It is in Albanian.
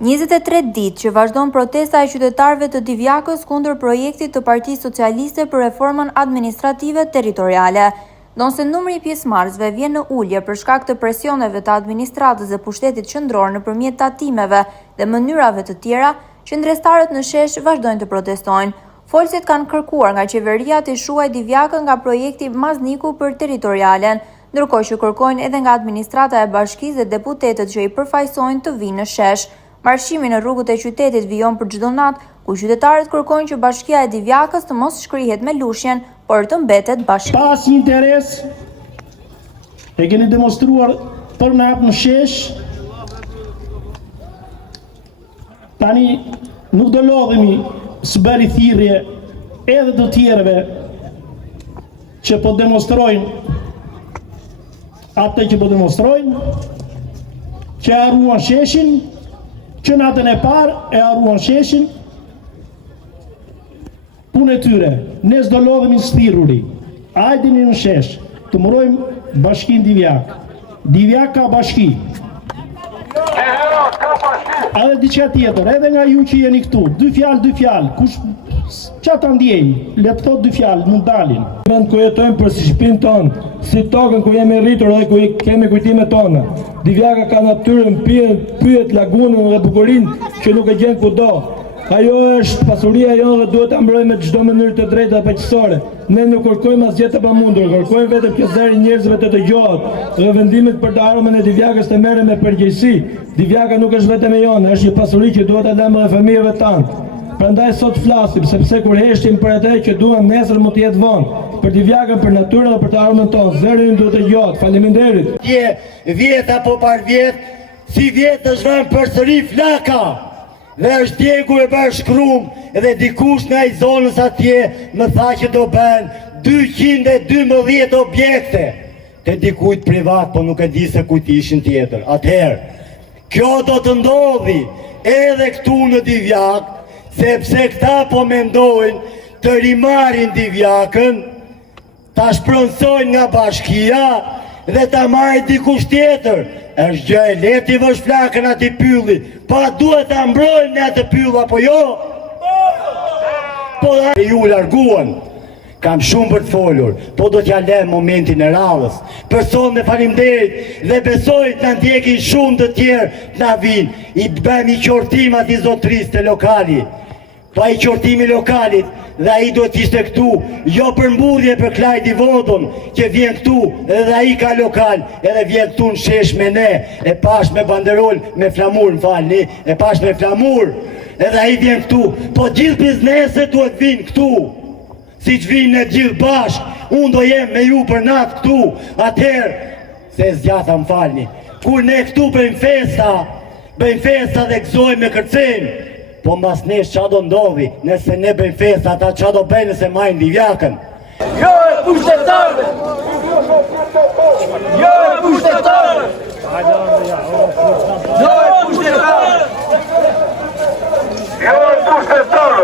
23 ditë që vazhdon protesta e qytetarëve të Divjakës kundër projektit të Partisë Socialiste për reformën administrative territoriale. Ndonse numri i pjesëmarrësve vjen në ulje për shkak të presioneve të administratës dhe pushtetit qendror nëpërmjet tatimeve dhe mënyrave të tjera, qendrestarët në shesh vazhdojnë të protestojnë. Folësit kanë kërkuar nga qeveria të shuajë Divjakën nga projekti Mazniku për territorialen, ndërkohë që kërkojnë edhe nga administrata e bashkisë dhe deputetët që i përfaqësojnë të vinë në shesh. Marshimi në rrugët e qytetit vijon për çdo natë, ku qytetarët kërkojnë që bashkia e Divjakës të mos shkrihet me lushjen, por të mbetet bashki. Pas interes e keni demonstruar për në hapë në shesh, tani nuk do lodhemi së bëri thirrje edhe të tjerëve që po demonstrojnë atë që po demonstrojnë, që harruan sheshin, që natën e parë e harruan sheshin, punë e tyre, ne s'do lodhemi sthirruri. Hajdini në shesh, të mbrojmë bashkinë Divjak. Divjak ka bashki. Edhe diçka tjetër, edhe nga ju që jeni këtu, dy fjalë, kush qa ta ndjejnë, le të thot dy fjalë, mund dalin. Vend ku jetojmë për si shtëpinë tonë, si tokën ku jemi rritur dhe ku kemi kujtimet tona. Divjaka ka natyrën, pyet lagunën dhe bukurinë që nuk e gjen kudo. Ajo është pasuria jonë dhe duhet ta mbrojmë me çdo mënyrë të drejtë dhe paqësore. Ne nuk kërkojmë asgjë të pamundur, kërkojmë vetëm që zëri njerëzve të dëgjohet dhe vendimet për të ardhmen e Divjakës të merren me përgjegjësi. Divjaka nuk është vetëm e jonë, është një pasuri që duhet ta lëmë edhe fëmijëve tanë. Prandaj sot flasim, sepse kur heshtim për atë që duam nesër mund të jetë vonë, për Divjakën, për natyrën dhe për të ardhmen tonë, zëri ynë duhet të dëgjohet. Faleminderit. Vjet apo par vjet, si vjet është vënë përsëri flaka. Dhe është djegur e bërë shkrum, edhe dikush nga i zonës atje më tha që do bënë 212 objekte të dikujt privat, po nuk e di se kujt ishin tjetër. Atëherë, kjo do të ndodhi edhe këtu në Divjak, sepse këta po mendojnë të rimarin Divjakën, ta shpronsojnë nga bashkia dhe ta marrë dikush tjetër. Është gjë e lehtë i vësh flakën ati pylli, pa duhet ta mbrojnë në atë pyll apo jo? Po dhe ju larguan. Kam shumë për të folur, po do t'ja lem momentin e radhës. Person me faleminderit dhe besoj të ndjekin shumë të tjerë të na vinë. I bëjmë i qortim ati zotrisë të lokali. Pa i qortimi lokalit dhe a i do t'ishte këtu, jo për mbudhje për Klajdi Vodon, që vjen këtu edhe a i ka lokal, edhe vjen këtu në shesh me ne, e pash me banderol, me flamur, më falni, e pash me flamur, edhe a i vjen këtu, po gjithë bizneset duhet vinë këtu, si që vinë në gjithë bashkë, unë do jem me ju për natë këtu, atëherë, se zgjata më falni, kur ne këtu bëjmë festa dhe gëzojmë me kërcejmë, po mbas nesh qa do ndodhi, nëse ne bëjmë festa, ata qa do bëjnë nëse majnë Divjakën. Jo e pushtetarëve! Jo e pushtetarëve! Jo e pushtetarëve! Jo e pushtetarëve!